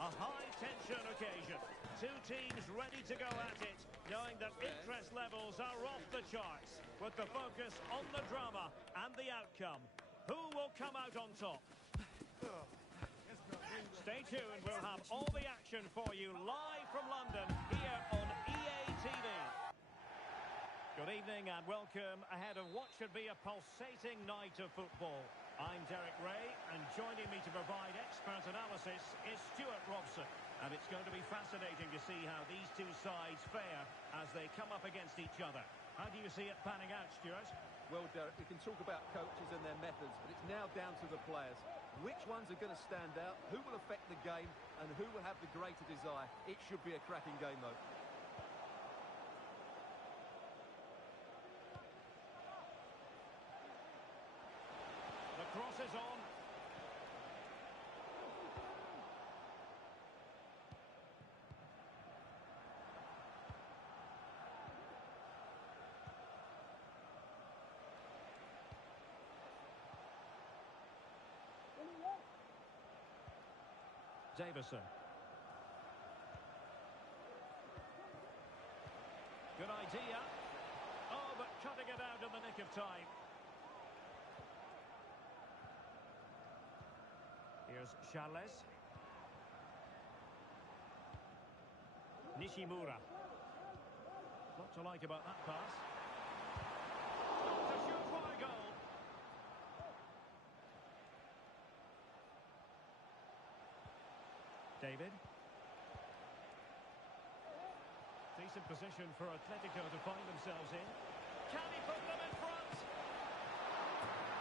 A high-tension occasion. Two teams ready to go at it, knowing that interest levels are off the charts, with the focus on the drama and the outcome. Who will come out on top? Stay tuned, we'll have all the action for you live from London here on EA TV. Good evening and welcome ahead of what should be a pulsating night of football. I'm Derek Ray, and joining me to provide expert analysis is Stuart Robson. And it's going to be fascinating to see how these two sides fare as they come up against each other. How do you see it panning out, Stuart? Well, Derek, we can talk about coaches and their methods, but it's now down to the players. Which ones are going to stand out, who will affect the game, and who will have the greater desire? It should be a cracking game, though. The cross is on. Davison. Good idea. Oh, but cutting it out in the nick of time. Here's Charles. Nishimura. What to like about that pass? To shoot for a goal. David. Decent position for Atletico to find themselves in. Can he put them in front?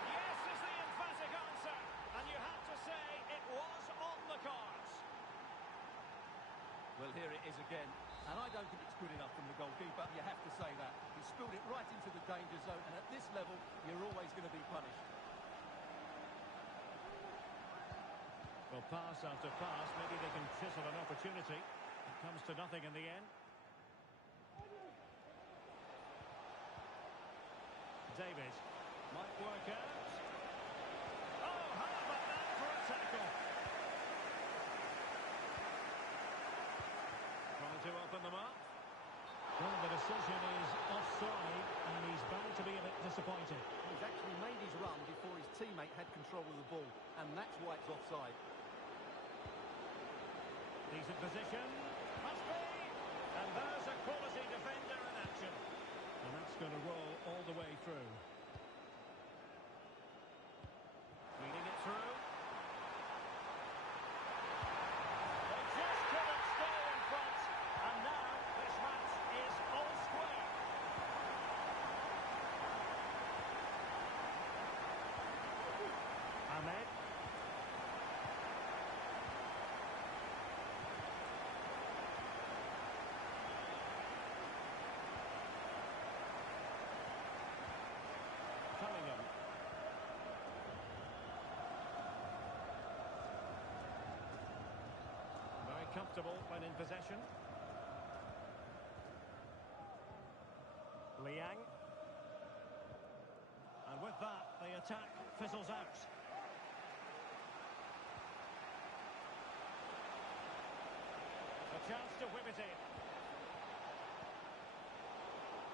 Yes is the emphatic answer. And you have to say it was on the cards. Well, here it is again. And I don't think it's good enough from the goalkeeper. You have to say that. He spilled it right into the danger zone. And at this level, you're always going to be punished. Well, pass after pass, maybe they can chisel an opportunity. It comes to nothing in the end. David might work out. Oh, how about that for a tackle? Trying to open them up. Well, the decision is offside, and he's bound to be a bit disappointed. He's actually made his run before his teammate had control of the ball, and that's why it's offside. Decent position. Must be. And there's a quality defender in action. And that's going to roll all the way through. Feeding it through. They just couldn't stay in front. And now this match is all square. Ahmed. Very comfortable when in possession. Liang. And with that, the attack fizzles out. A chance to whip it in.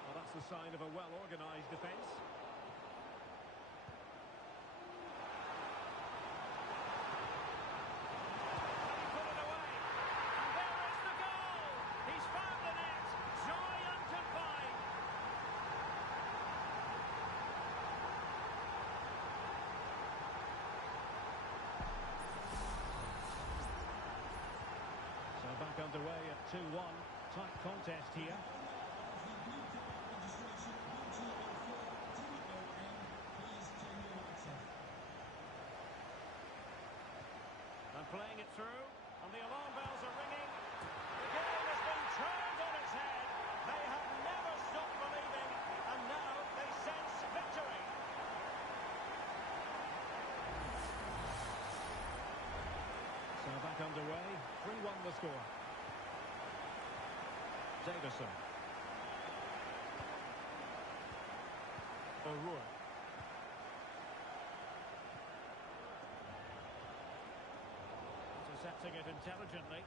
Well, that's the sign of a well-organised defence. Back underway at 2-1. Tight contest here. And playing it through, and the alarm bells are ringing. The game has been turned on its head. They have never stopped believing, and now they sense victory. So back underway, 3-1 the score. Davison. O'Rourke. intercepting it intelligently.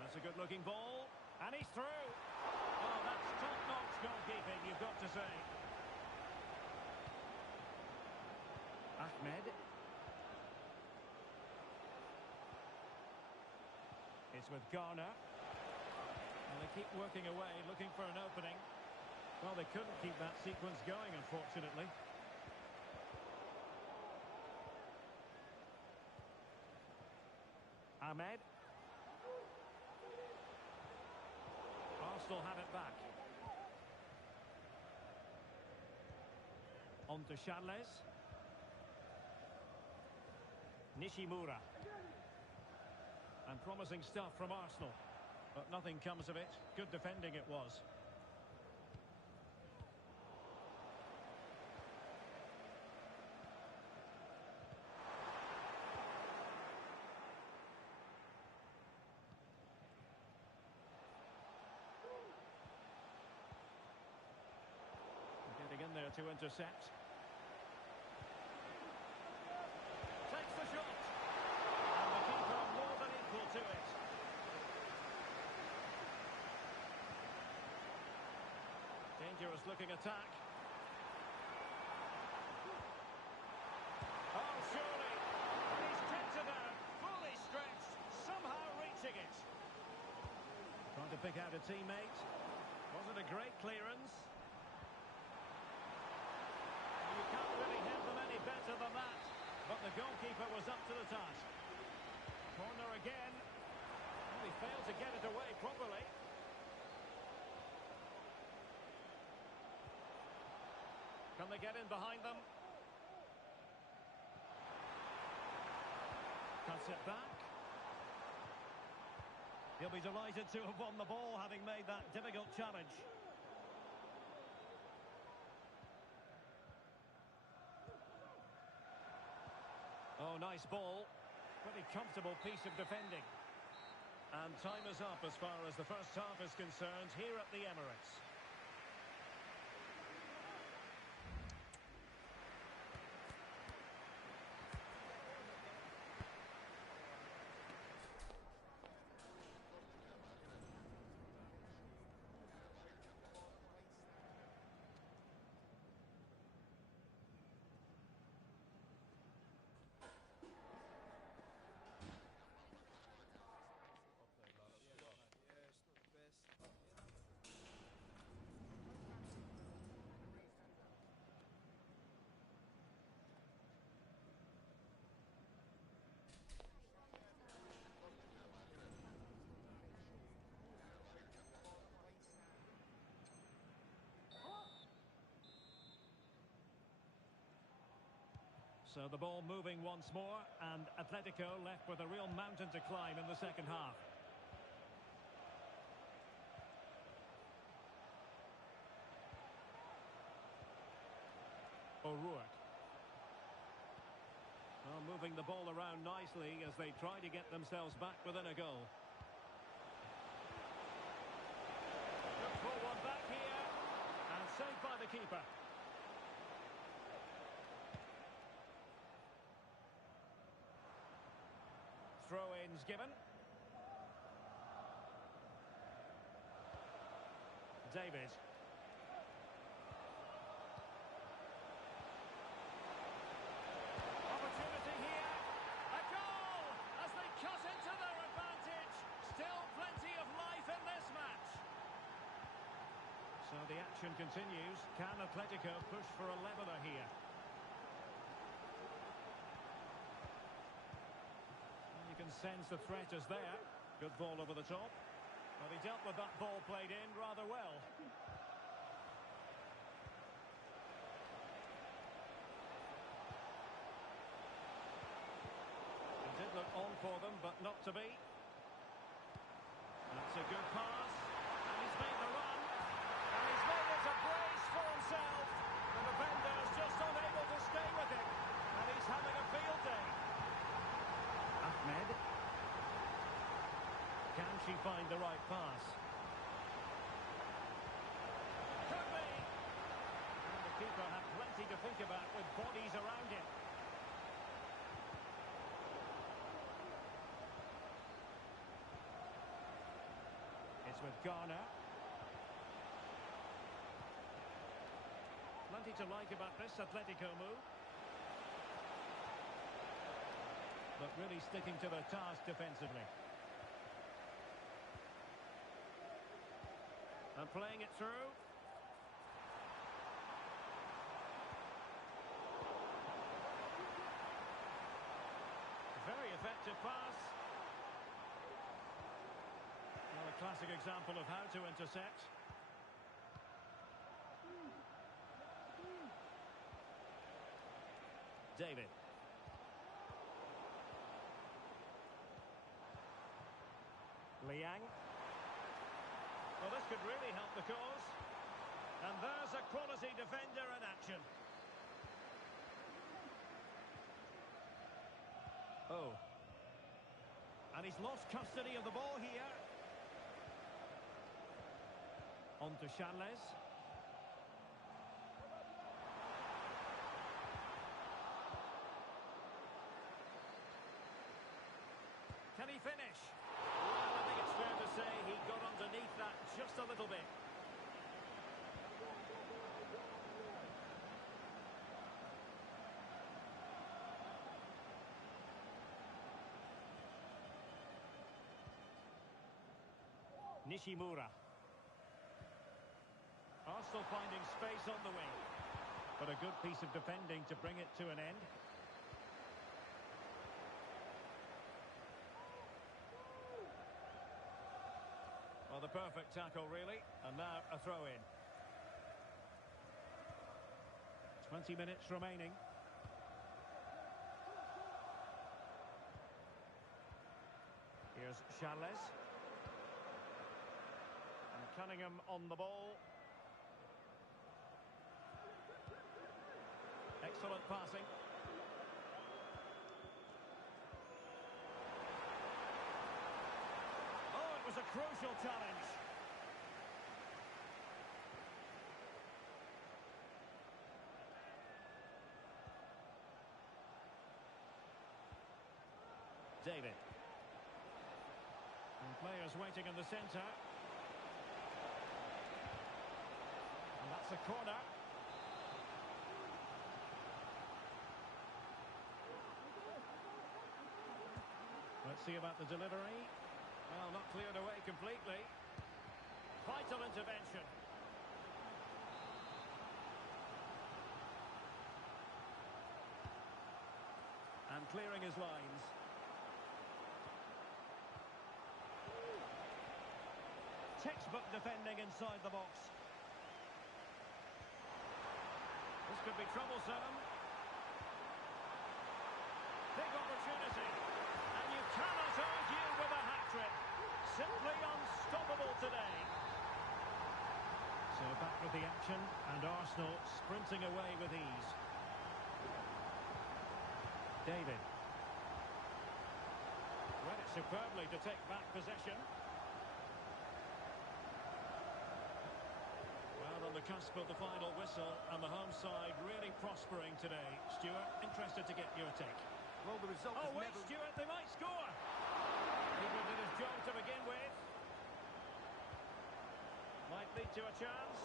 That's a good-looking ball, and he's through. Oh, that's top-notch goalkeeping, you've got to say. Ahmed. It's with Garner. And they keep working away, looking for an opening. Well, they couldn't keep that sequence going, unfortunately. Ahmed. Arsenal have it back. On to Charles. Nishimura. And promising stuff from Arsenal. But nothing comes of it. Good defending it was. Getting in there to intercept. Takes the shot. And the keeper more than equal to it. Dangerous looking attack. Oh, surely. And he's kept it out. Fully stretched. Somehow reaching it. Trying to pick out a teammate. Was it a great clearance? You can't really hit them any better than that. But the goalkeeper was up to the task. Corner again. Well, he failed to get it away properly. Can they get in behind them? Cuts it back. He'll be delighted to have won the ball, having made that difficult challenge. Oh, nice ball. Pretty comfortable piece of defending. And time is up as far as the first half is concerned here at the Emirates. So the ball moving once more, and Atletico left with a real mountain to climb in the second half. O'Rourke. Well, moving the ball around nicely as they try to get themselves back within a goal. Look for one back here, and saved by the keeper. Throw-ins given. David. Opportunity here. A goal as they cut into their advantage. Still plenty of life in this match. So the action continues. Can Atletico push for a leveller here? Sense the threat is there. Good ball over the top. Well, he dealt with that ball played in rather well. It did look on for them, but not to be. That's a good pass. And he's made the run. And he's made it a brace for himself. The defender is just unable to stay with him. And he's having a field day. Ahmed. Can she find the right pass? Could be. And think about with bodies around him. It's with Garner. Plenty to like about this Atletico move. But really sticking to their task defensively. And playing it through. Very effective pass. Well, a classic example of how to intercept. David. Liang. Well, this could really help the cause. And there's a quality defender in action. Oh. And he's lost custody of the ball here. On to Charles. Can he finish? Well, I think it's fair to say he got underneath that just a little bit. Nishimura. Arsenal finding space on the wing. But a good piece of defending to bring it to an end. Well, the perfect tackle, really. And now a throw-in. 20 minutes remaining. Here's Charles. And Cunningham on the ball. Excellent passing. Oh, it was a crucial challenge. David. And players waiting in the centre. And that's a corner. Let's see about the delivery. Well, not cleared away completely. Vital intervention. And clearing his lines. Textbook defending inside the box. This could be troublesome. Big opportunity. And you cannot argue with a hat-trick. Simply unstoppable today. So back with the action, and Arsenal sprinting away with ease. David. Read it superbly to take back possession. Well, on the cusp of the final whistle, and the home side really prospering today. Stuart, interested to get your take. Well, the result is wait, never... Stuart, they might score. Keeper did his job to begin with. Might lead to a chance.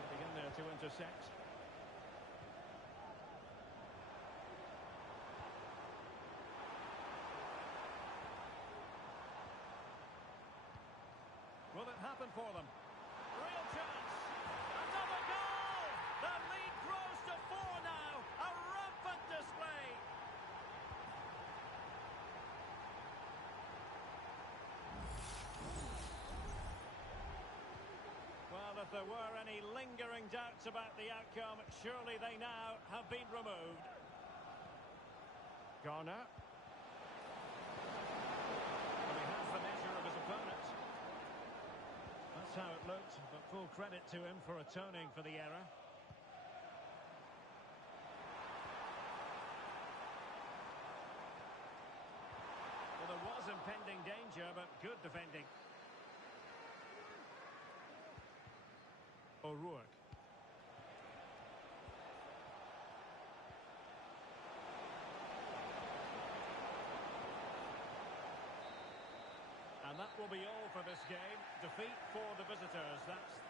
Getting in there to intercept. Will it happen for them? Real chance. Another goal! The lead grows to 4 now. A rampant display. Well, if there were any lingering doubts about the outcome, surely they now have been removed. Garner. Well, he has the measure of his opponent. That's how it looked, but full credit to him for atoning for the error. Well, the impending danger, but good defending. O'Rourke. And that will be all for this game. Defeat for the visitors. That's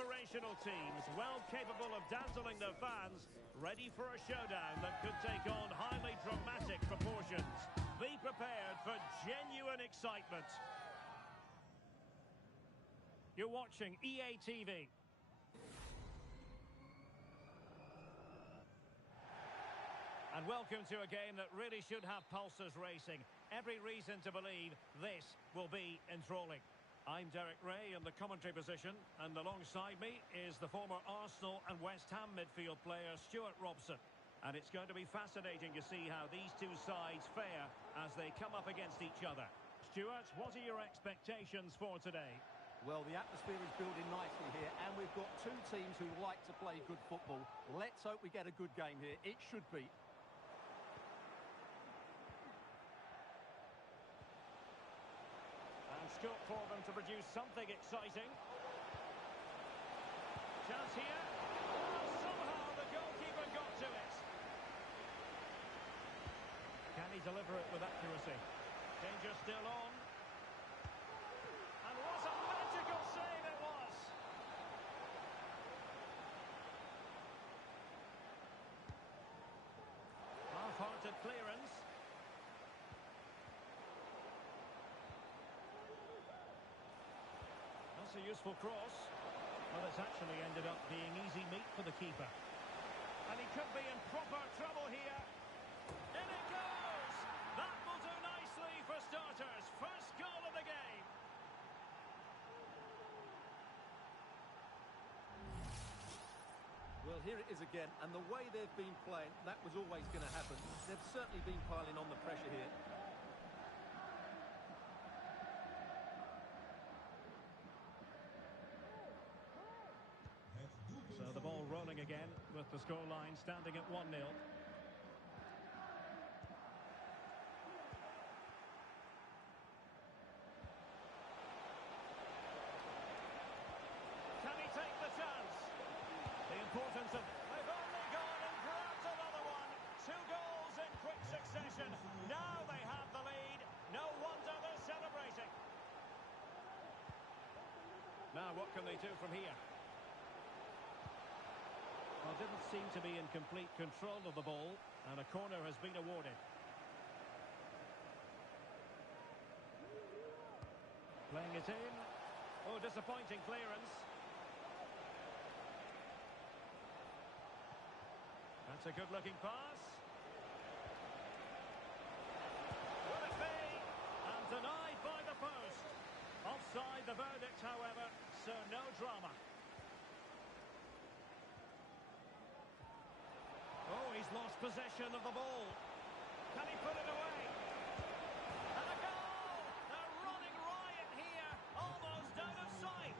aspirational teams, well capable of dazzling their fans, ready for a showdown that could take on highly dramatic proportions. Be prepared for genuine excitement. You're watching EA TV. And welcome to a game that really should have pulses racing. Every reason to believe this will be enthralling. I'm Derek Ray in the commentary position, and alongside me is the former Arsenal and West Ham midfield player Stuart Robson. And it's going to be fascinating to see how these two sides fare as they come up against each other. Stuart, what are your expectations for today? Well, the atmosphere is building nicely here, and we've got two teams who like to play good football. Let's hope we get a good game here. It should be. And scope for them to produce something exciting. Chance here. Oh, somehow the goalkeeper got to it. Can he deliver it with accuracy? Danger still on. And what a magical save it was! Half-hearted clearance. That's a useful cross. Well, it's actually ended up being easy meat for the keeper. And he could be in proper trouble here. In it goes! That will do nicely for starters. First goal of the game. Well, here it is again, and the way they've been playing, that was always going to happen. They've certainly been piling on the pressure here. So the ball rolling again with the scoreline standing at 1-0. Can he take the chance? The importance of... They've only gone and grabbed another one. 2 goals in quick succession. Now they have the lead. No wonder they're celebrating. Now what can they do from here? Well, didn't seem to be in complete control of the ball, and a corner has been awarded. Playing it in. Oh, disappointing clearance. That's a good-looking pass. Will it be? And denied by the post. Offside the verdict, however, so no drama. Oh, he's lost possession of the ball. Can he put it away? And a goal! They're running riot here, almost out of sight.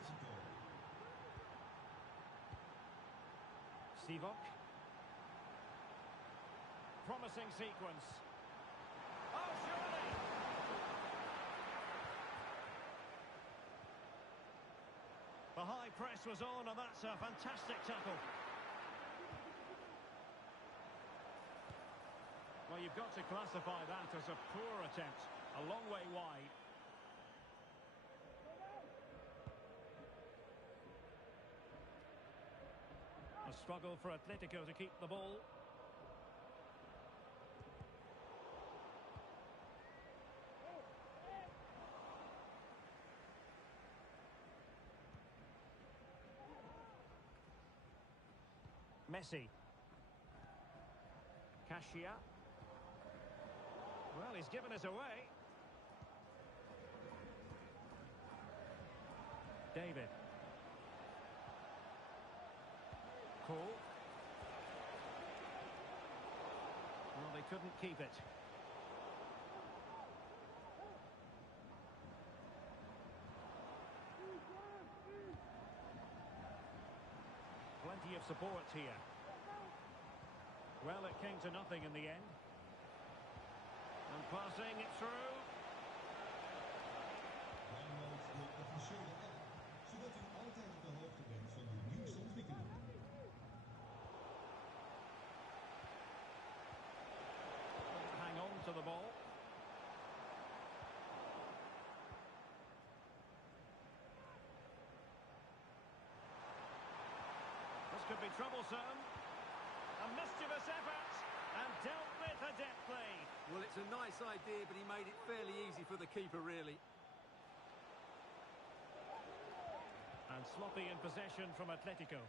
Sivok. Promising sequence. Oh, surely! The high press was on, and that's a fantastic tackle. Well, you've got to classify that as a poor attempt. A long way wide. A struggle for Atletico to keep the ball. Messi. Cassia. Well, he's given us away. David. Cole. Well, they couldn't keep it. Plenty of support here. Well, it came to nothing in the end. And passing it through. Zodat u altijd op de hoogte bent van de nieuwste ontwikkelingen. Hang on to the ball. troublesome. A mischievous effort. And dealt with adeptly. Well, it's a nice idea, but he made it fairly easy for the keeper, really. And sloppy in possession from Atletico.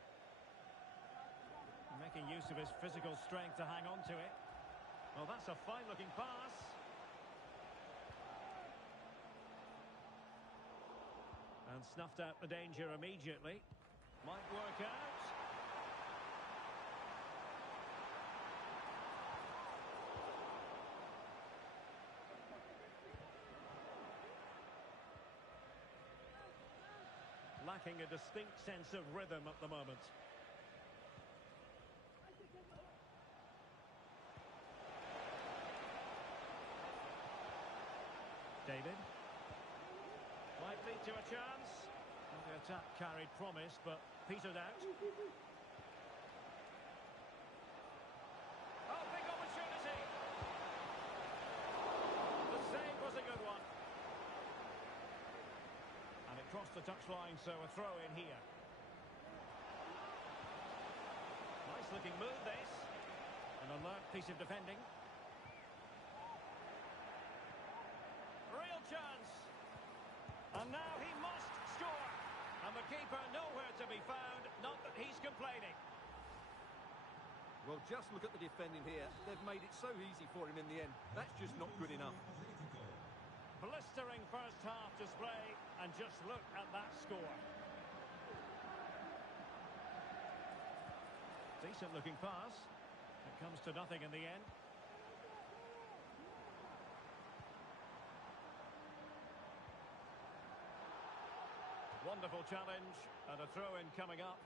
Making use of his physical strength to hang on to it. Well, that's a fine-looking pass. And snuffed out the danger immediately. Might work out. Lacking a distinct sense of rhythm at the moment. David. Might lead to a chance. Well, the attack carried promise, but petered out. Oh, big opportunity! The save was a good one. And it crossed the touchline, so a throw in here. Nice looking move, this. An alert piece of defending. Real chance. And now he must score. And the keeper nowhere to be found. Not that he's complaining. Well, just look at the defending here. They've made it so easy for him in the end. That's just not good enough. Blistering first half display, and just look at that score. Decent looking pass. It comes to nothing in the end. Wonderful challenge, and a throw-in coming up.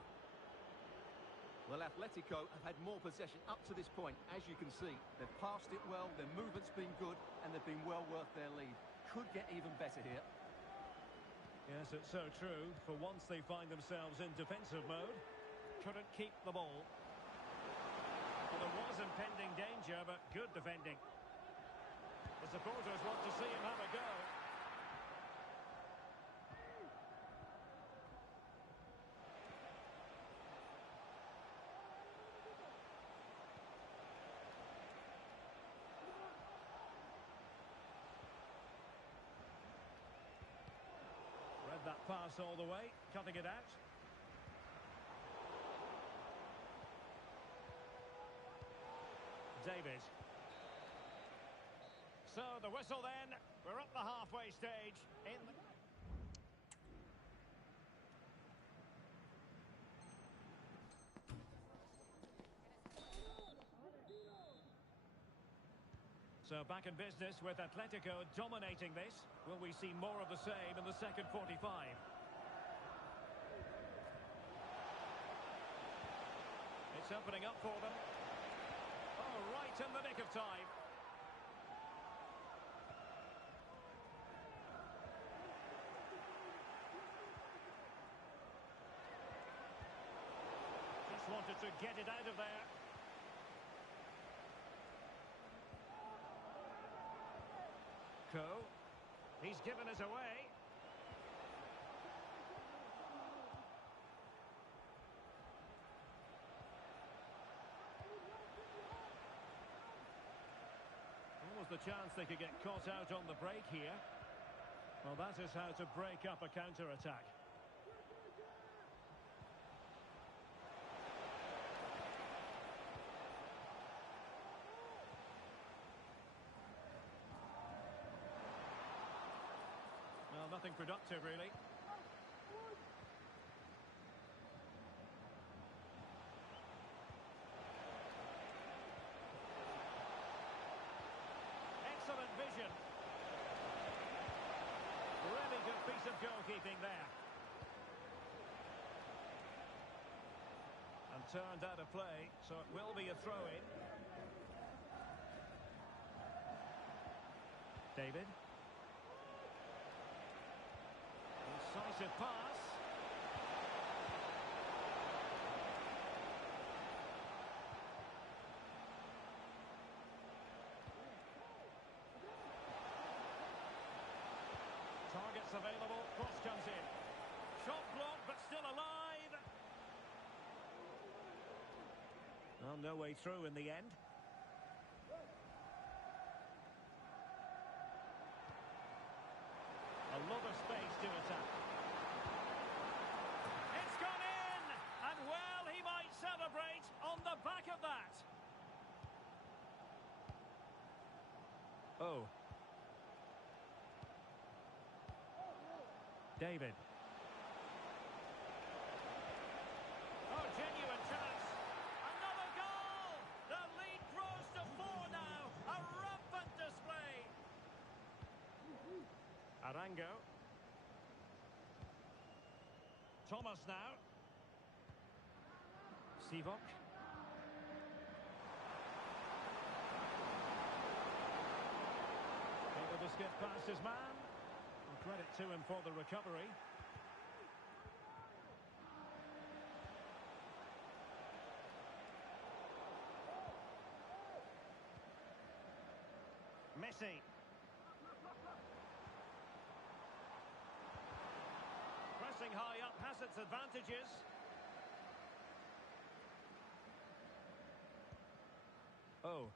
Well, Atletico have had more possession up to this point, as you can see. They've passed it well, their movement's been good, and they've been well worth their lead. Could get even better here. Yes, it's so true. For once they find themselves in defensive mode. Couldn't keep the ball. Well, there was impending danger, but good defending. The supporters want to see him have a go. Read that pass all the way, cutting it out. David. So the whistle then. We're up the halfway stage. So back in business with Atletico dominating this. Will we see more of the same in the second 45? It's opening up for them. Oh, right in the nick of time. Just wanted to get it out of there. He's given us away. Was the chance they could get caught out on the break here. Well, that is how to break up a counter-attack. Well, nothing productive, really. Excellent vision. Really good piece of goalkeeping there. And turned out of play, so it will be a throw-in. David. Incisive pass. Targets available, cross comes in. Shot blocked, but still alive. Well, no way through in the end. A lot of space to attack. It's gone in! And well, he might celebrate on the back of that. Oh. David. Oh, genuine chance. Another goal! The lead grows to 4 now. A rampant display. Arango. Thomas now. Sivok. Able to skip past his man. Well, credit to him for the recovery. Messi. Pressing high up has its advantages. Oh.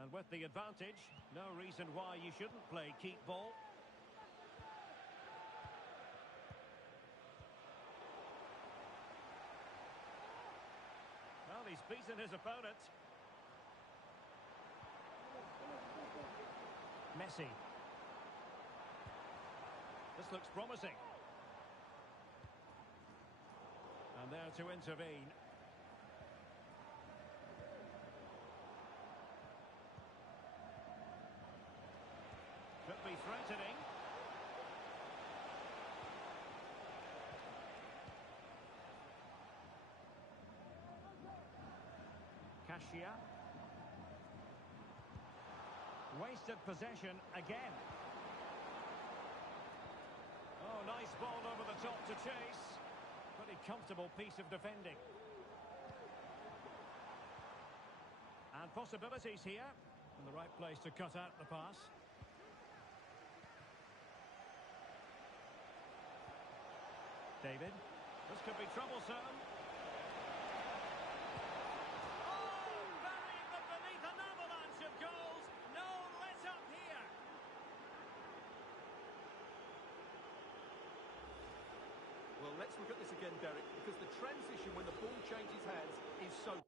And with the advantage, no reason why you shouldn't play keep ball. Well, he's beaten his opponent. Messi. This looks promising. And there to intervene. Could be threatening. Cassia. Wasted possession again. Oh, nice ball over the top to chase. Pretty comfortable piece of defending. And possibilities here. In the right place to cut out the pass. David. This could be troublesome. Oh, burying them beneath an avalanche of goals. No let up here. Well, let's look at this again, Derek, because the transition when the ball changes hands is so...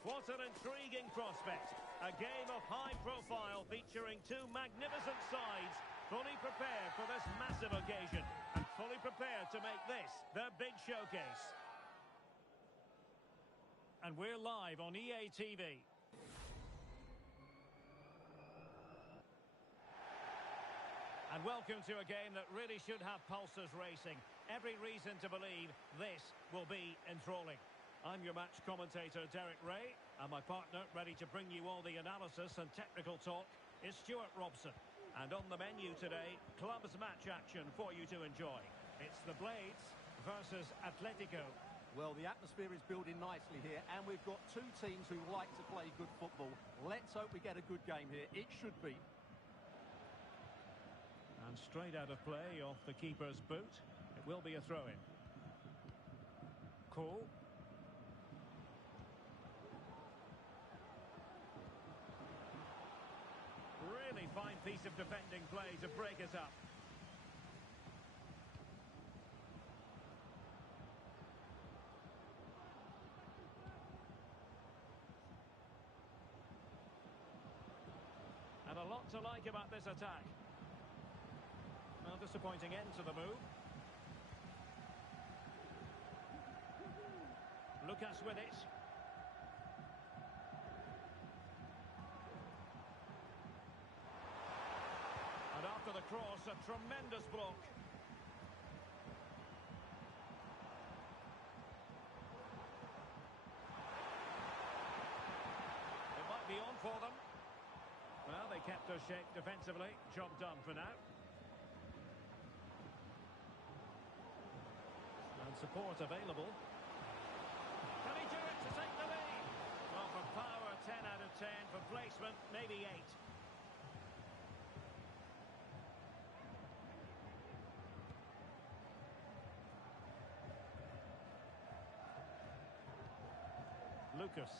What an intriguing prospect. A game of high profile featuring two magnificent sides, fully prepared for this massive occasion and fully prepared to make this their big showcase. And we're live on EA TV. And welcome to a game that really should have pulses racing. Every reason to believe this will be enthralling. I'm your match commentator, Derek Ray, and my partner, ready to bring you all the analysis and technical talk, is Stuart Robson. And on the menu today, clubs match action for you to enjoy. It's the Blades versus Atletico. Well, the atmosphere is building nicely here, and we've got two teams who like to play good football. Let's hope we get a good game here. It should be. And straight out of play off the keeper's boot. It will be a throw-in. Cool. Really fine piece of defending play to break us up. And a lot to like about this attack. Well, disappointing end to the move. Lucas with it. And after the cross, a tremendous block. It might be on for them. Well, they kept their shape defensively. Job done for now. And support available. Can he do it to take the lead? Well, for power, 10 out of 10. For placement, maybe 8. Lucas.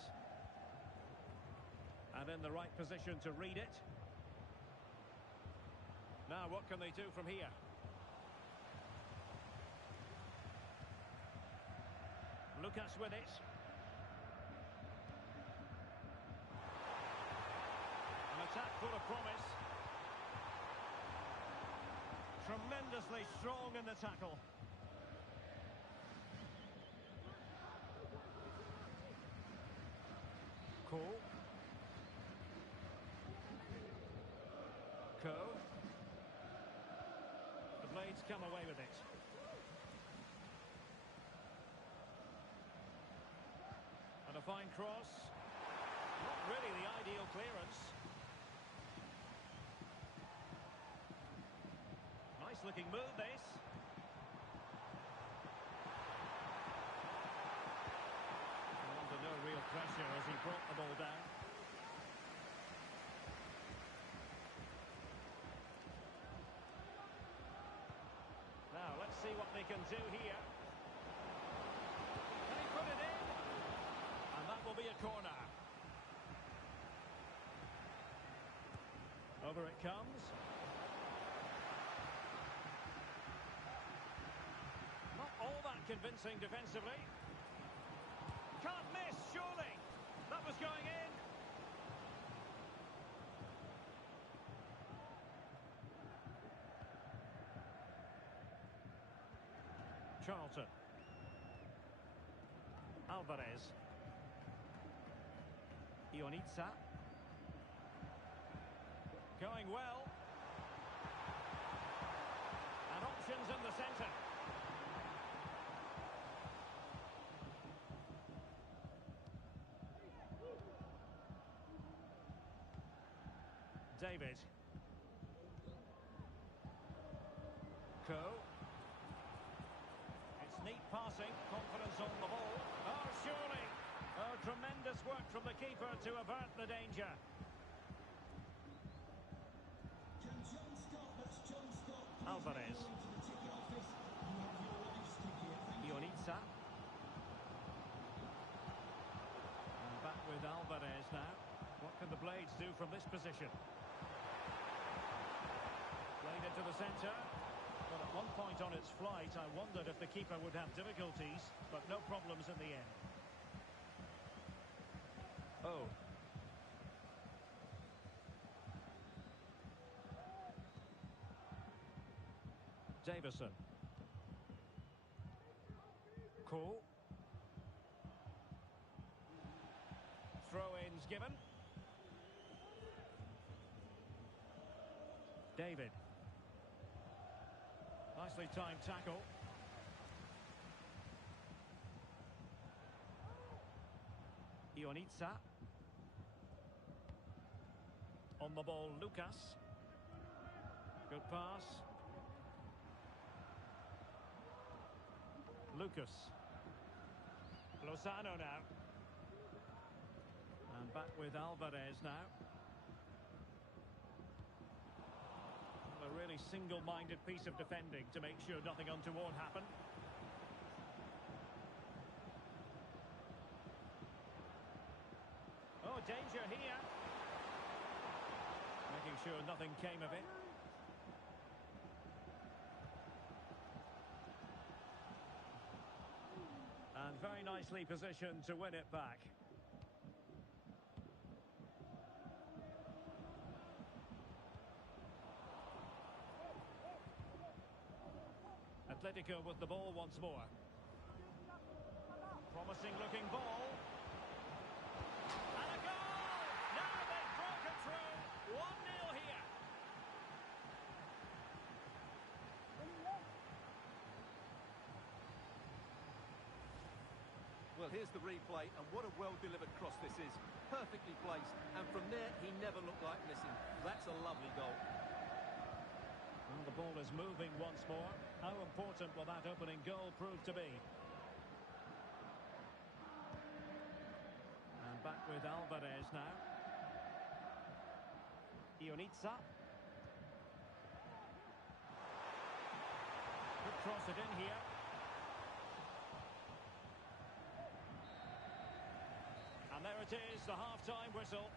And in the right position to read it. Now, what can they do from here? Lucas with it. An attack full of promise. Tremendously strong in the tackle. Cool. The Blades come away with it. And a fine cross. Not really the ideal clearance. Nice looking move, this. Under no real pressure as he brought the ball down. Now, let's see what they can do here. Can he put it in? And that will be a corner. Over it comes. Not all that convincing defensively. Can't miss, surely. That was going in. Charlton. Alvarez. Ionitsa. Going well. And options in the centre. David. It's neat passing, confidence on the ball. Oh, surely. Oh, tremendous work from the keeper to avert the danger. Alvarez. Ionitsa. And back with Alvarez now. What can the Blades do from this position? Played into the centre. Well, at one point on its flight, I wondered if the keeper would have difficulties, but no problems in the end. Oh. Davison. Cool. Throw-ins given. David. Nicely timed tackle. Ionitsa. On the ball, Lucas. Good pass. Lucas. Lozano now. And back with Alvarez now. A really single-minded piece of defending to make sure nothing untoward happened. Oh, danger here. Making sure nothing came of it. And very nicely positioned to win it back. Atletico with the ball once more. Promising looking ball. And a goal! Now they've broken through. 1-0 here. Well, here's the replay, and what a well-delivered cross this is. Perfectly placed, and from there, he never looked like missing. That's a lovely goal. Well, the ball is moving once more. How important will that opening goal prove to be? And back with Alvarez now. Ionitza. Could cross it in here. And there it is, the half-time whistle.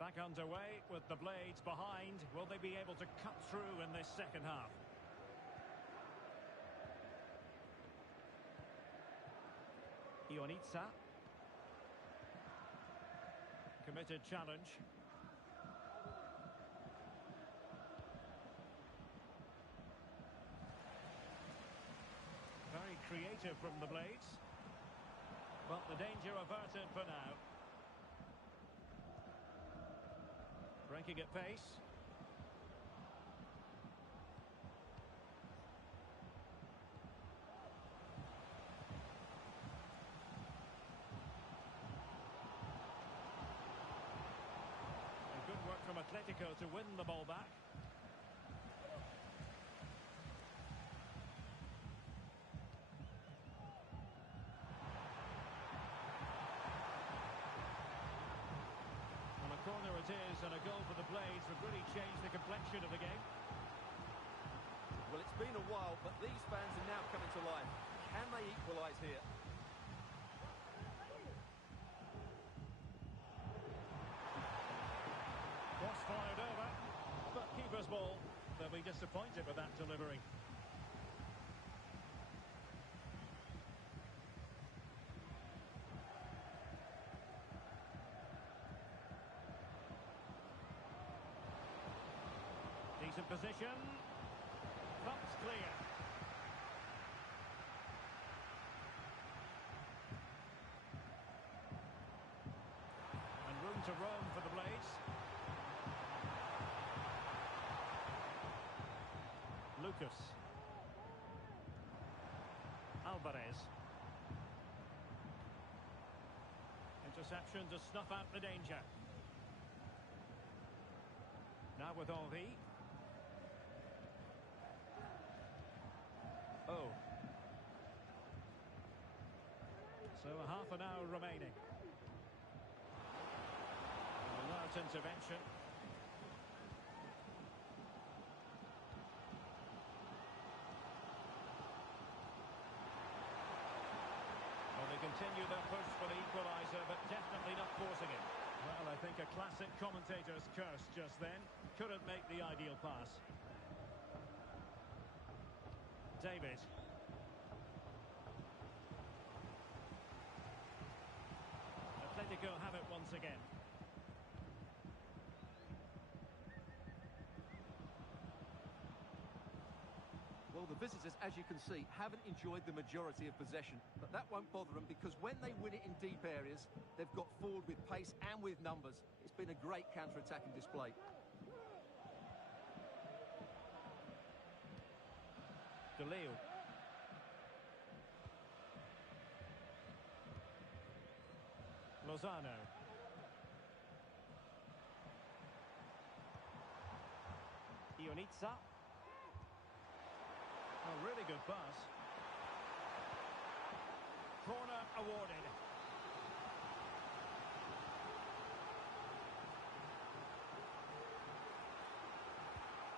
Back underway with the blades behind. Will they be able to cut through in this second half? Ionitza. Committed challenge. Very creative from the blades. But the danger averted for now. Breaking at pace. And good work from Atletico to win the ball back. Corner it is, and a goal for the Blades would really change the complexion of the game. Well, it's been a while, but these fans are now coming to life. Can they equalise here? Cross fired over, but keeper's ball. They'll be disappointed with that delivery. Decent position. Bumps clear. And room to roam for the Blades. Lucas. Alvarez. Interception to snuff out the danger. Now with Henry. Oh. So half an hour remaining. Alert intervention. Well, they continue their push for the equaliser, but definitely not forcing it. Well, I think a classic commentator's curse just then. Couldn't make the ideal pass. David. Atletico have it once again. Well, the visitors, as you can see, haven't enjoyed the majority of possession, but that won't bother them because when they win it in deep areas, they've got forward with pace and with numbers. It's been a great counter-attacking display. De Leo. Lozano. Ionitza. A really good pass. Corner awarded.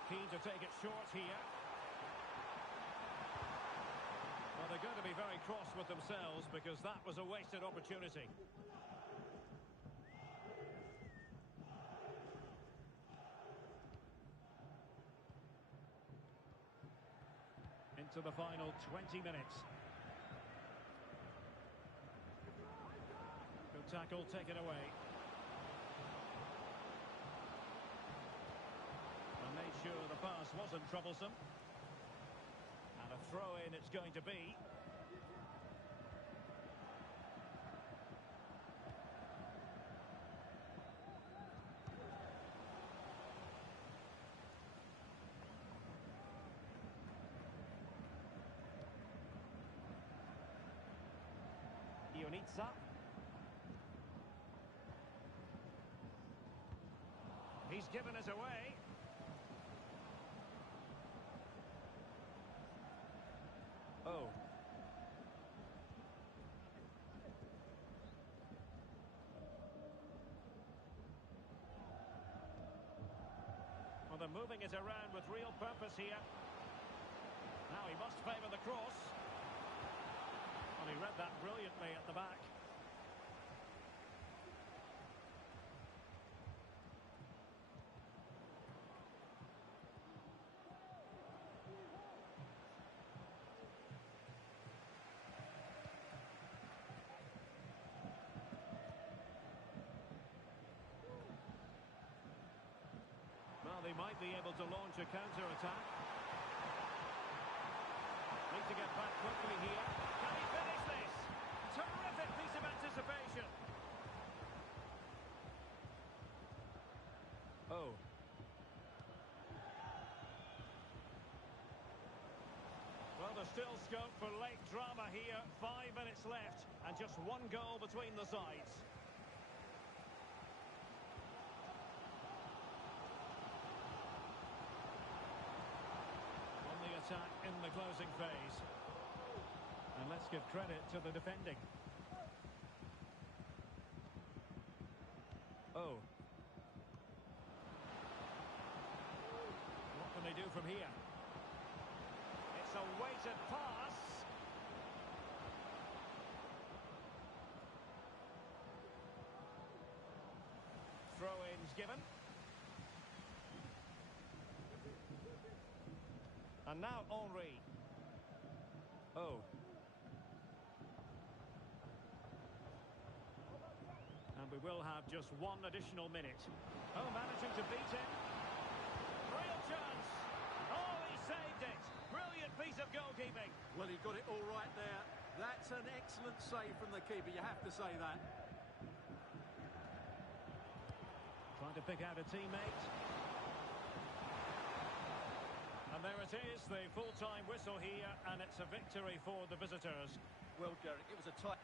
Keen to take it short here. Well, they're going to be very cross with themselves because that was a wasted opportunity. To the final 20 minutes. Good tackle taken away. And made sure the pass wasn't troublesome. And a throw-in it's going to be. Ionitza. He's given us away. Oh. Well, they're moving it around with real purpose here. Now he must favour the cross. Well, he read that brilliantly at the back. Well, they might be able to launch a counter-attack. Need to get back quickly here. Can he finish this? Terrific piece of anticipation. Oh. Well, there's still scope for late drama here. 5 minutes left and just one goal between the sides. Attack in the closing phase. And let's give credit to the defending. Oh. What can they do from here? It's a weighted pass. Throw-ins given. And now Henry. Oh. And we will have just one additional minute. Oh, managing to beat him. Real chance. Oh, he saved it. Brilliant piece of goalkeeping. Well, he got it all right there. That's an excellent save from the keeper, you have to say that. Trying to pick out a teammate. And there it is, the full-time whistle here, and it's a victory for the visitors. Well, Derek, it was a tight...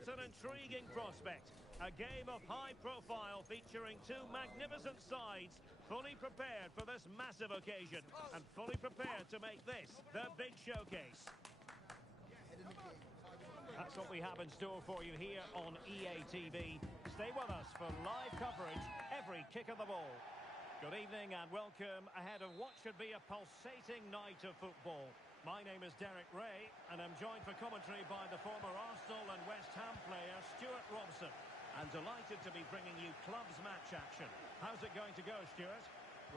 What an intriguing prospect. A game of high profile featuring two magnificent sides, fully prepared for this massive occasion and fully prepared to make this their big showcase. That's what we have in store for you here on EA TV. Stay with us for live coverage every kick of the ball. Good evening and welcome ahead of what should be a pulsating night of football. My name is Derek Ray and I'm joined for commentary by the former Arsenal and West Ham player Stuart Robson. I'm delighted to be bringing you clubs match action. How's it going to go, Stuart?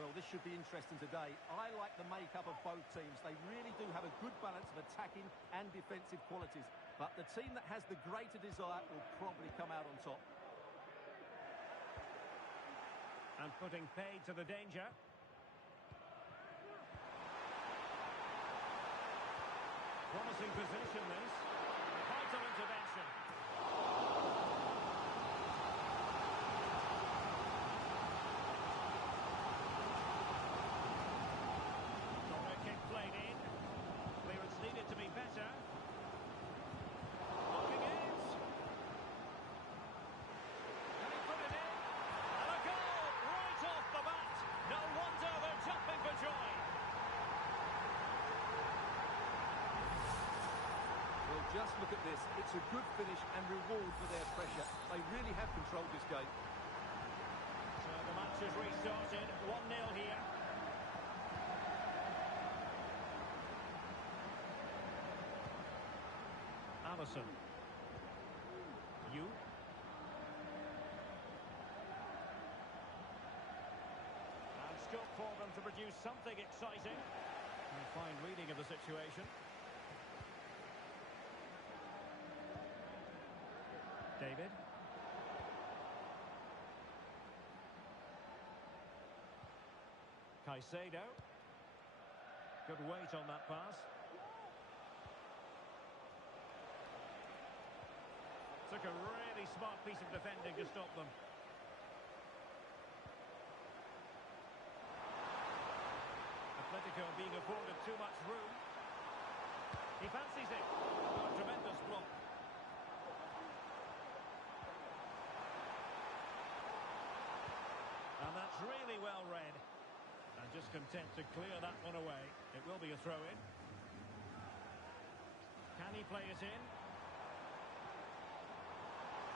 Well, this should be interesting today. I like the makeup of both teams. They really do have a good balance of attacking and defensive qualities. But the team that has the greater desire will probably come out on top. And putting paid to the danger. Promising position, this. Vital intervention. Corner kick played in. Clearance needed to be better. Looking in. Can he put it in? And a goal right off the bat. No wonder they're jumping for joy. Well, just look at this. It's a good finish and reward for their pressure. They really have controlled this game. So the match has restarted. 1-0 here. Allison. You. And scope for them to produce something exciting. A fine reading of the situation. David. Caicedo. Good weight on that pass. Took a really smart piece of defending to stop them. Atletico being afforded too much room. He fancies it. Oh, tremendous block. And that's really well read. And just content to clear that one away. It will be a throw-in. Can he play it in?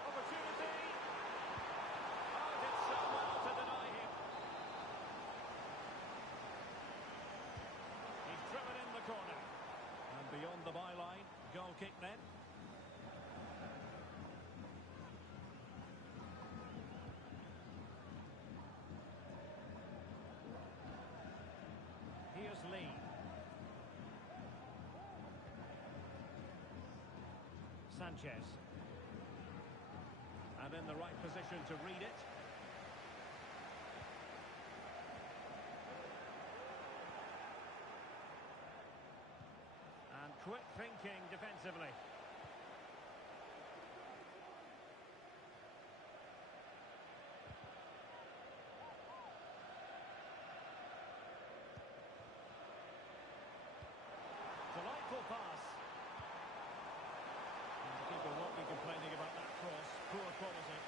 Opportunity! Oh, did so well to deny him. He's driven in the corner. And beyond the byline, goal kick then. Here's Lee. Sanchez. And in the right position to read it. And quick thinking defensively. Delightful pass. And the keeper won't be complaining about that cross. Poor quality.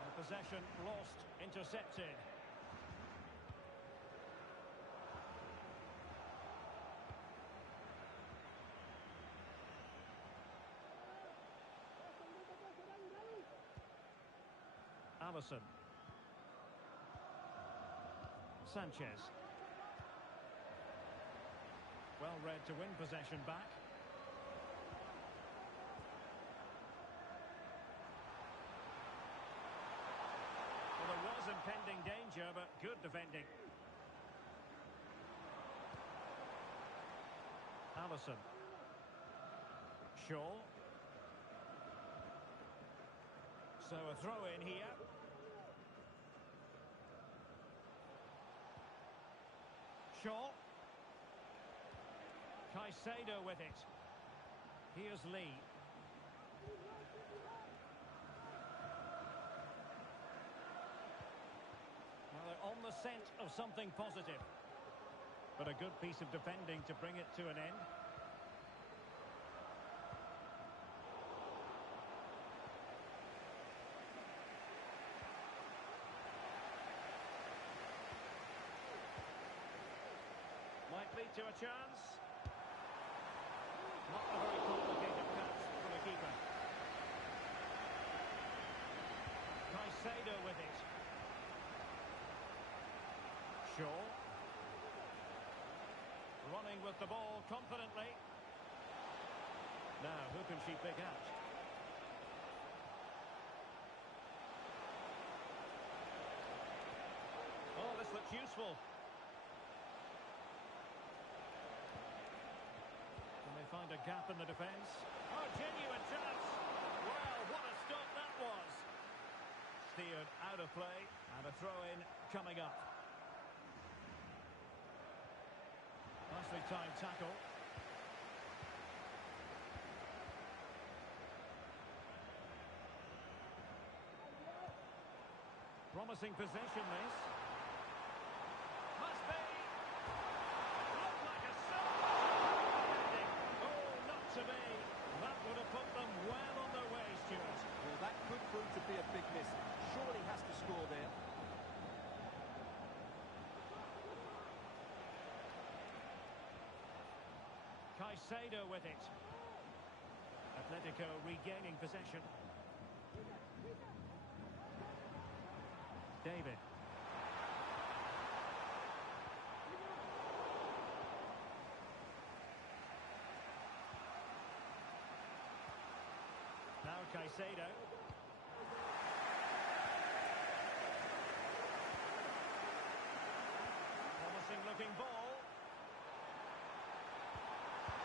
And possession lost, intercepted. Allison. Sanchez. Well read to win possession back. Well, there was impending danger, but good defending. Allison. Shaw. So a throw in here. Shaw. Caicedo with it. Here's Lee. Well, they're on the scent of something positive. But a good piece of defending to bring it to an end. Might lead to a chance. Not a very complicated catch for the keeper. Caicedo with it. Shaw. Running with the ball confidently. Now, who can she pick out? Oh, this looks useful. Can they find a gap in the defence? Oh, genuine chance. Well, what a stop that was. Steered out of play, and a throw-in coming up. Nicely timed tackle. Promising possession, this. Must be. Looked like a stop. Oh, not to be. That would have put them well on their way, Stuart. Well, that could prove to be a big miss. Surely has to score there. Caicedo with it. Atletico regaining possession. David. Now Caicedo. Promising looking ball.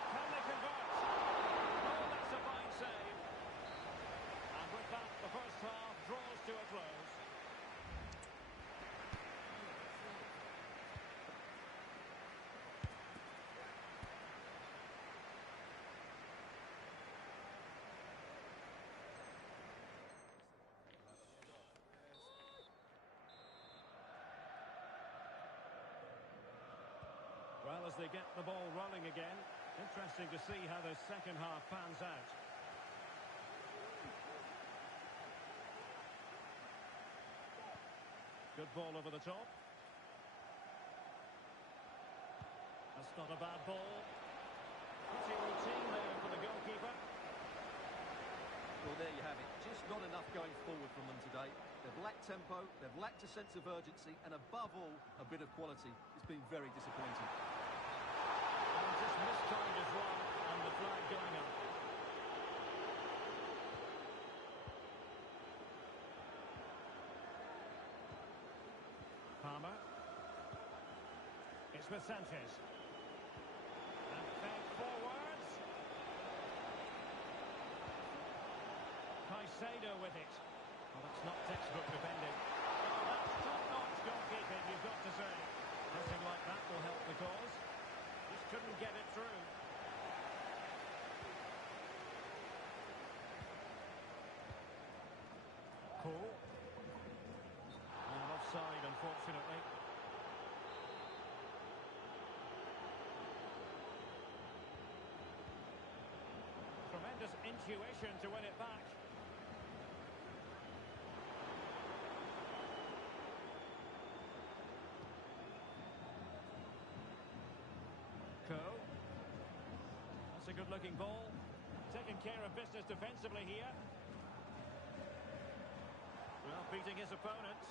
Can they convert? Oh, that's a fine save. And with that, the first half draws to a close. Well, as they get the ball rolling again, interesting to see how the second half pans out. Good ball over the top. That's not a bad ball. Pretty routine there for the goalkeeper. Well, there you have it. Just not enough going forward from them today. They've lacked tempo, they've lacked a sense of urgency, and above all, a bit of quality. It's been very disappointing. And just mistimed as well, and the flag going up. Palmer. It's with Sanchez. And fed forwards. Caicedo with it. Well, that's not textbook defending. Oh, that's top-notch goalkeeping, you've got to say. Nothing like that will help the cause. Just couldn't get it through. Cool. And offside, unfortunately. Tremendous intuition to win it back. That's a good-looking ball. Taking care of business defensively here. Well, beating his opponent.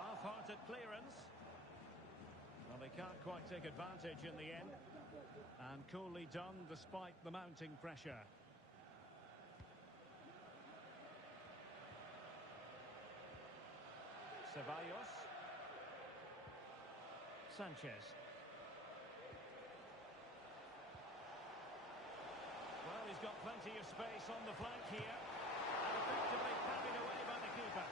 Half-hearted clearance. Well, they can't quite take advantage in the end. And coolly done despite the mounting pressure. Ceballos. Sanchez. Well, he's got plenty of space on the flank here. And effectively carried away by the keeper.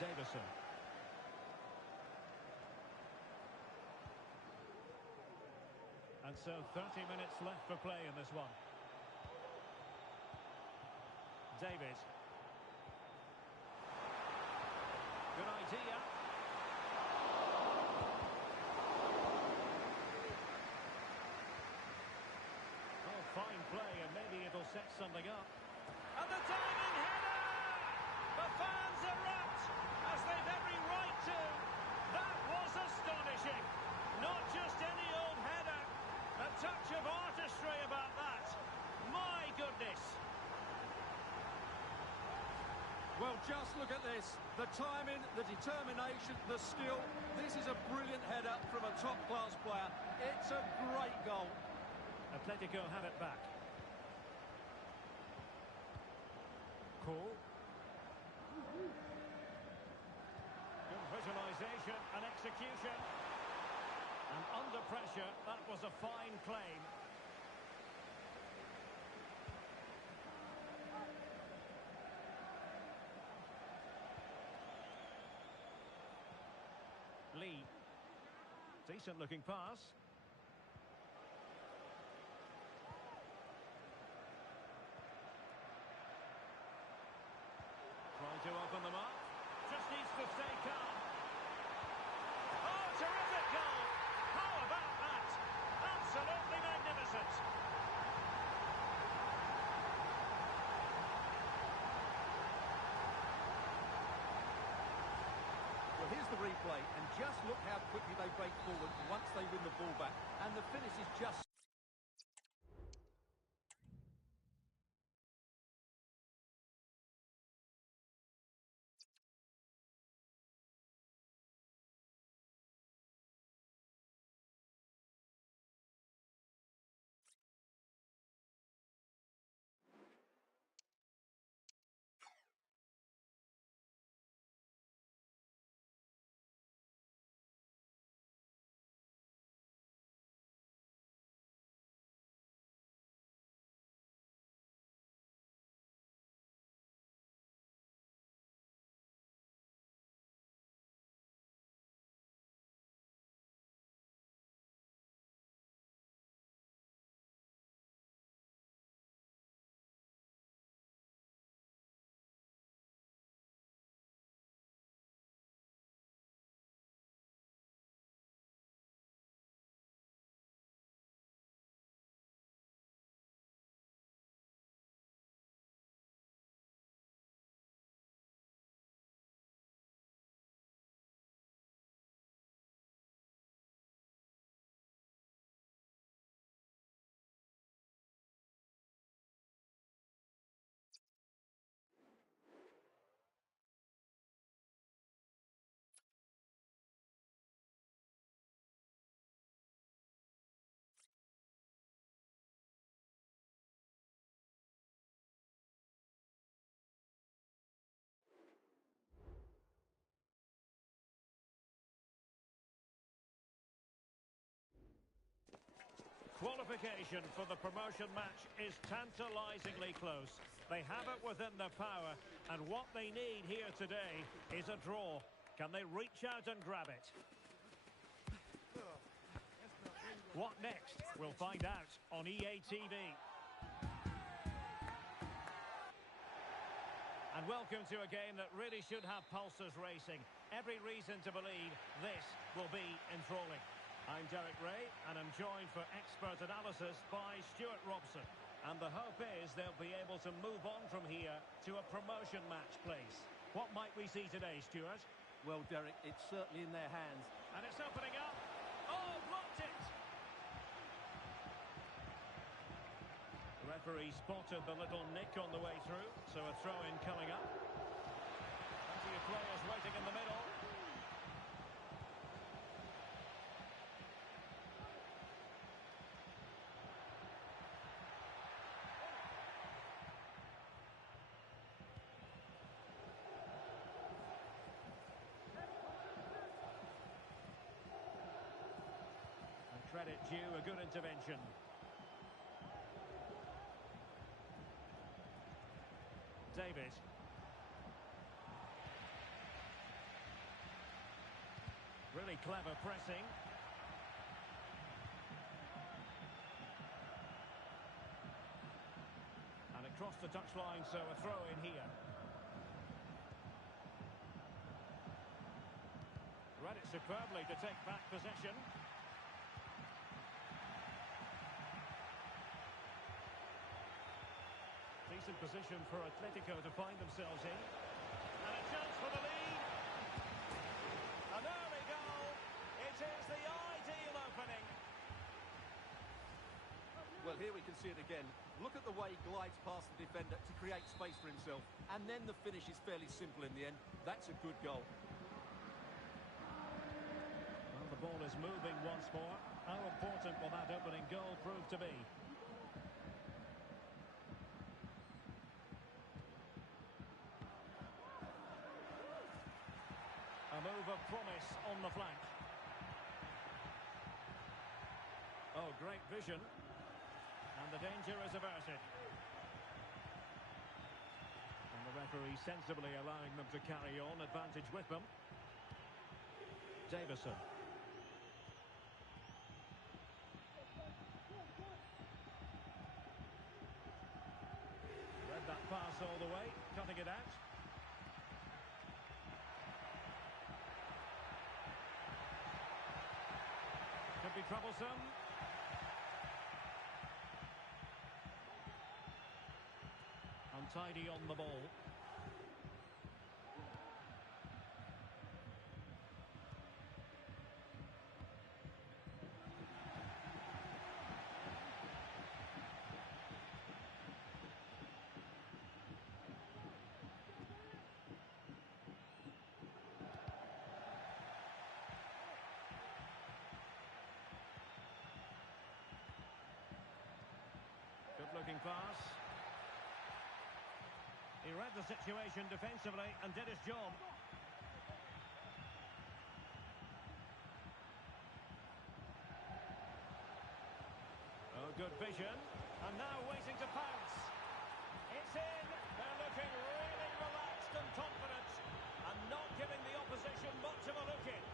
Davison. And so 30 minutes left for play in this one. David. Good idea. something up. And the diving header! The fans erupt, as they've every right to. That was astonishing. Not just any old header. A touch of artistry about that. My goodness. Well, just look at this. The timing, the determination, the skill. This is a brilliant header from a top-class player. It's a great goal. Atletico had it back. Cool. Good visualisation and execution. And under pressure, that was a fine claim. Lee. Decent looking pass. Trying to open them up. Just needs to stay calm. Oh, terrific goal! How about that? Absolutely magnificent. Well, here's the replay, and just look how quickly they break forward once they win the ball back. And the finish is just... Qualification for the promotion match is tantalisingly close. They have it within their power, and what they need here today is a draw. Can they reach out and grab it? What next? We'll find out on EA TV. And welcome to a game that really should have pulses racing. Every reason to believe this will be enthralling. I'm Derek Ray, and I'm joined for expert analysis by Stuart Robson. And the hope is they'll be able to move on from here to a promotion match place. What might we see today, Stuart? Well, Derek, it's certainly in their hands. And it's opening up. Oh, blocked it! The referee spotted the little nick on the way through, so a throw-in coming up. Plenty of players waiting in the middle. Credit due, a good intervention. David. Really clever pressing. And across the touchline, so a throw in here. Read it superbly to take back possession. decent position for Atletico to find themselves in. And a chance for the lead. An early goal. It is the ideal opening. Well, here we can see it again. Look at the way he glides past the defender to create space for himself. And then the finish is fairly simple in the end. That's a good goal. Well, the ball is moving once more. How important will that opening goal prove to be? A move of promise on the flank. Oh, great vision. And the danger is averted. And the referee sensibly allowing them to carry on, advantage with them. Davison. Read that pass all the way, cutting it out. Could be troublesome. Untidy on the ball. Good-looking pass. He read the situation defensively and did his job. Oh, good vision. And now waiting to pounce. It's in. They're looking really relaxed and confident and not giving the opposition much of a look in.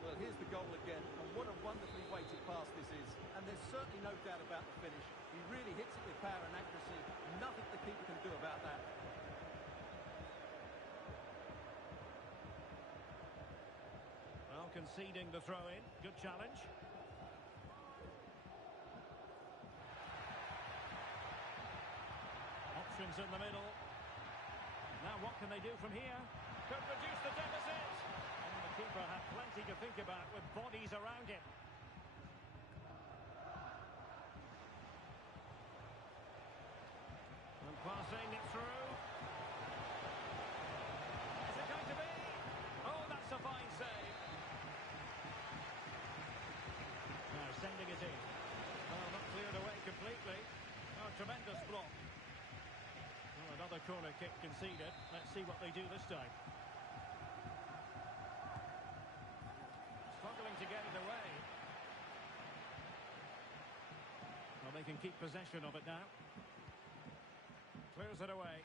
Well, here's the goal again, and what a wonderfully weighted pass this is. And there's certainly no doubt about the finish. He really hits it with power and accuracy. Nothing the keeper can do about that. Well, conceding the throw-in. Good challenge. Options in the middle. Now what can they do from here? Could reduce the deficit. And the keeper had plenty to think about with bodies around him. And passing it through. Is it going to be? Oh, that's a fine save. Now sending it in. Oh, not cleared away completely. Oh, tremendous block. Well, another corner kick conceded. Let's see what they do this time. Struggling to get it away. Well, they can keep possession of it now. Clears it away.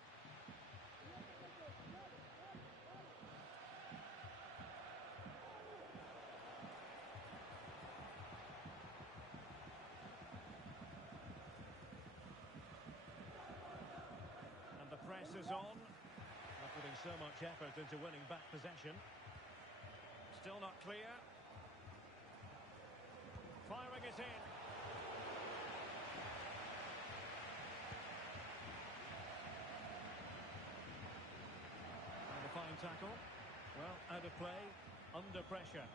And the press is on. Not putting so much effort into winning back possession. Still not clear. Firing it in. And a fine tackle. Well, out of play, under pressure.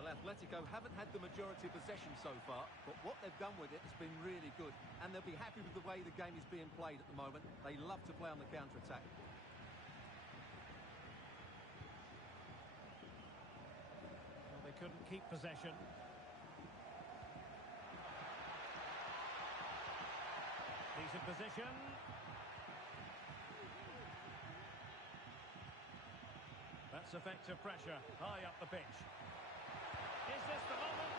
Well, Atletico haven't had the majority of possession so far, but what they've done with it has been really good. And they'll be happy with the way the game is being played at the moment. They love to play on the counter-attack. Well, they couldn't keep possession. Decent position. That's effective pressure, high up the pitch. Is this the moment?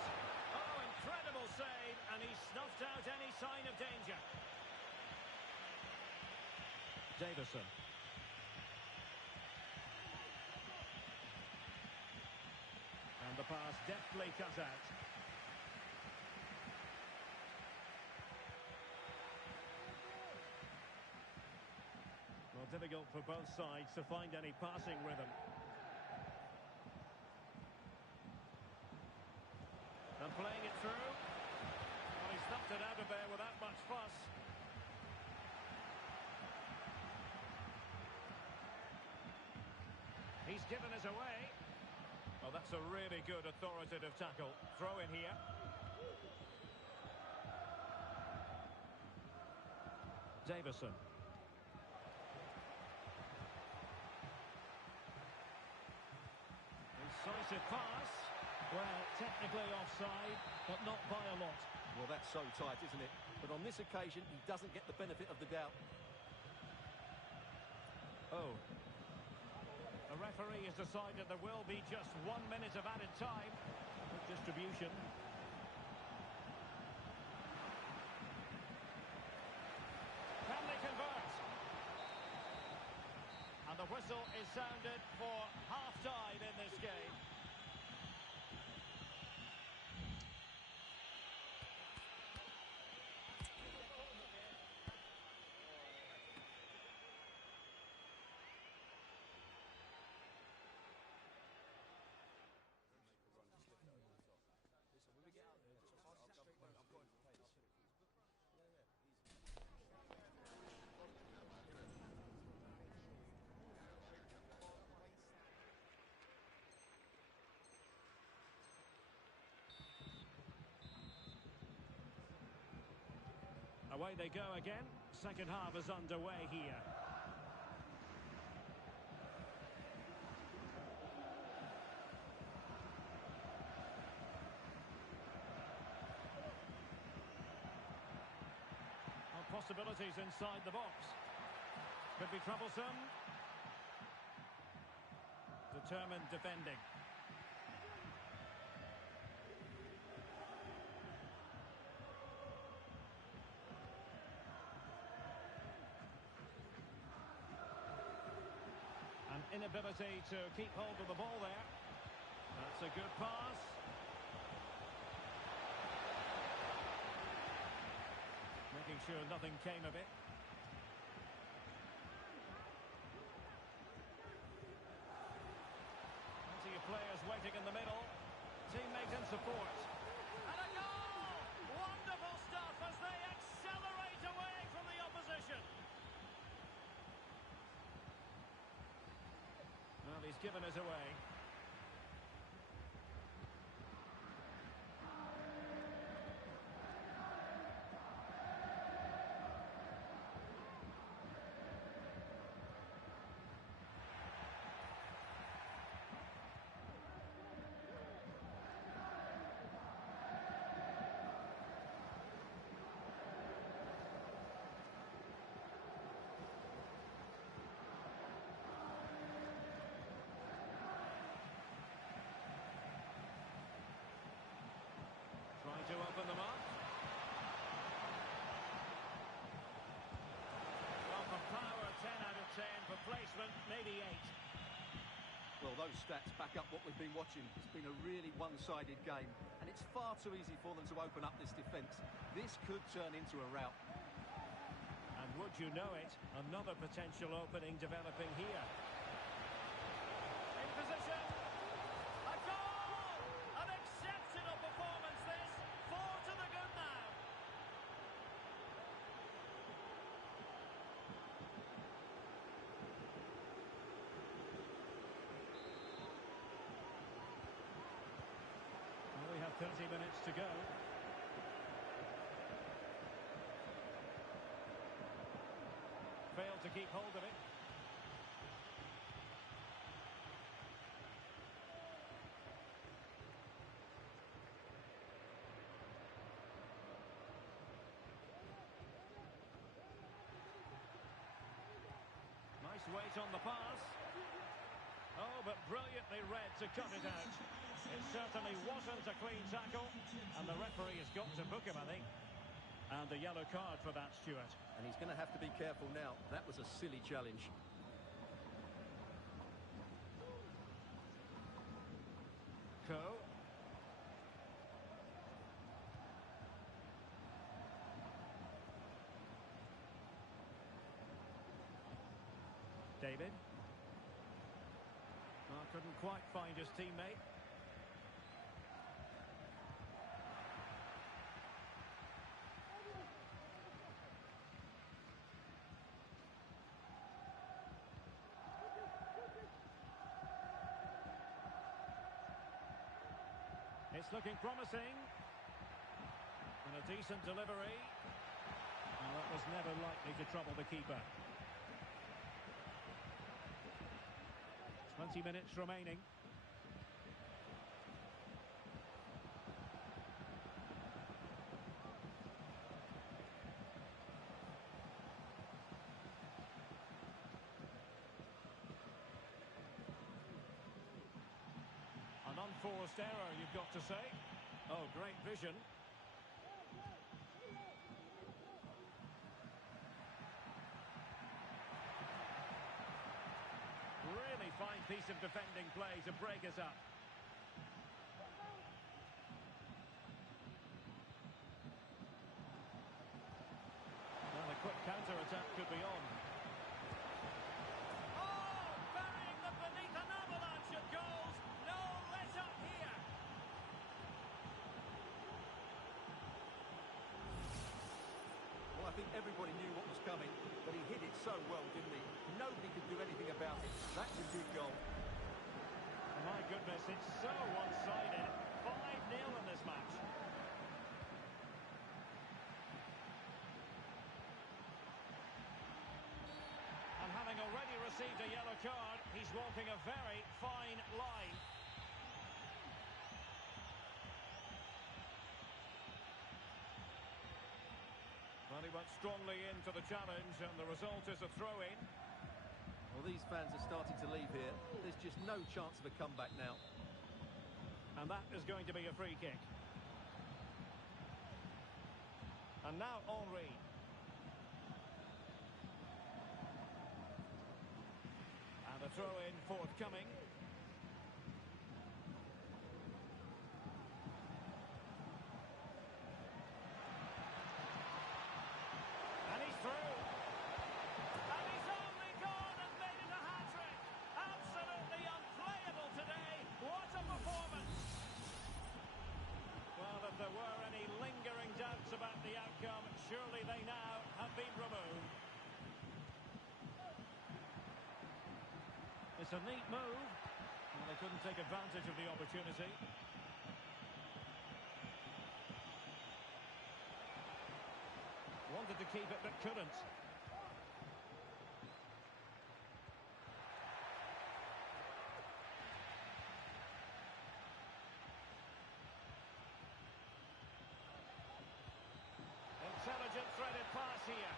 Oh, incredible save, and he snuffed out any sign of danger. Davison. And the pass deftly cut out. Well, difficult for both sides to find any passing rhythm. And playing it through. Well, he snuffed Gets it out of there without much fuss. He's given us away. Well, that's a really good authoritative tackle. Throw in here. Davison. Incisive pass. Well, technically offside, but not by a lot. Well, that's so tight, isn't it? But on this occasion, he doesn't get the benefit of the doubt. Oh. The referee has decided there will be just 1 minute of added time. Good distribution. Can they convert? And the whistle is sounded for half-time in this game. Away they go again. Second half is underway here. Well, possibilities inside the box. Could be troublesome. Determined defending. Inability to keep hold of the ball there. That's a good pass. Making sure nothing came of it. Plenty of players waiting in the middle. Teammate in support. And a goal! Wonderful stuff as they accelerate away from the opposition. Well, he's given us away. To open them up. Well, for power, 10 out of 10. For placement, maybe 8. Well, those stats back up what we've been watching. It's been a really one-sided game, and it's far too easy for them to open up this defence. This could turn into a rout. And would you know it, another potential opening developing here. In position. A goal! An exceptional performance this. 4 to the good now. Well, we have 30 minutes to go. Failed to keep hold of it. Nice weight on the pass. Oh, but brilliantly read to cut it out. It certainly wasn't a clean tackle, and the referee has got to book him, I think. And the yellow card for that, Stuart. And he's going to have to be careful now. That was a silly challenge. Coe. David. Oh, couldn't quite find his teammate. It's looking promising. And a decent delivery. Well, that was never likely to trouble the keeper. 20 minutes remaining. An unforced error, you've got to say. Oh, great vision. Really fine piece of defending play to break us up. Well, a quick counter-attack could be on. Oh, burying them beneath an avalanche of goals. No let-up here. Well, I think everybody knew what was coming, but he hit it so well, didn't he? Nobody could do anything about it. That's a good goal. My goodness, it's so one-sided. 5-0 in this match. And having already received a yellow card, he's walking a very fine line. Well, he went strongly into the challenge, and the result is a throw-in. Well, these fans are starting to leave here. There's just no chance of a comeback now. And that is going to be a free kick. And now Henry. And a throw-in forthcoming. And he's through. And he's only gone and made it a hat-trick. Absolutely unplayable today. What a performance. Well, if there were any lingering doubts about the outcome, surely they now have been removed. It's a neat move. Well, they couldn't take advantage of the opportunity. Wanted to keep it, but couldn't. Intelligent threaded pass here.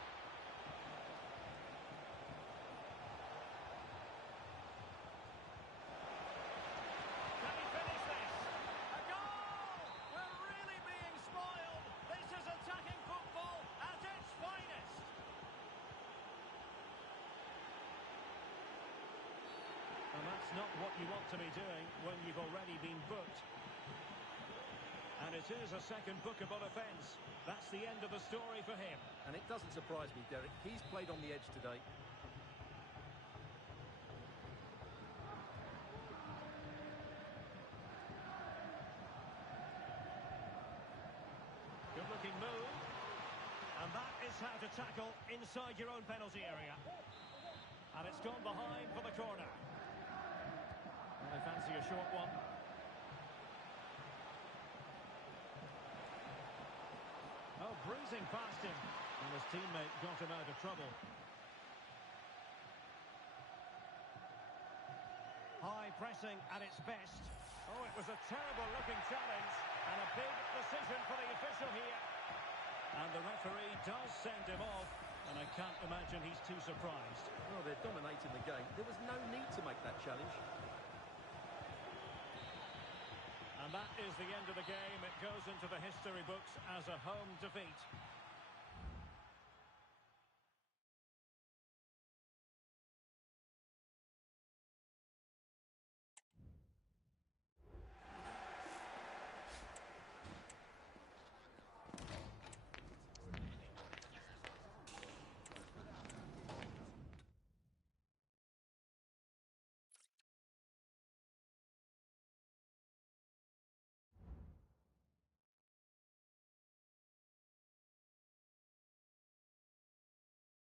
Can he finish this? A goal! We're really being spoiled. This is attacking football at its finest. And that's not what you want to be doing when you've already been booked. And it is a second bookable offence. That's the end of the story for him. And it doesn't surprise me, Derek. He's played on the edge today. Good-looking move. And that is how to tackle inside your own penalty area. And it's gone behind for the corner. Well, they fancy a short one. Oh, bruising past him. And his teammate got him out of trouble. High pressing at its best. Oh, it was a terrible-looking challenge. And a big decision for the official here. And the referee does send him off. And I can't imagine he's too surprised. Well, they're dominating the game. There was no need to make that challenge. And that is the end of the game. It goes into the history books as a home defeat.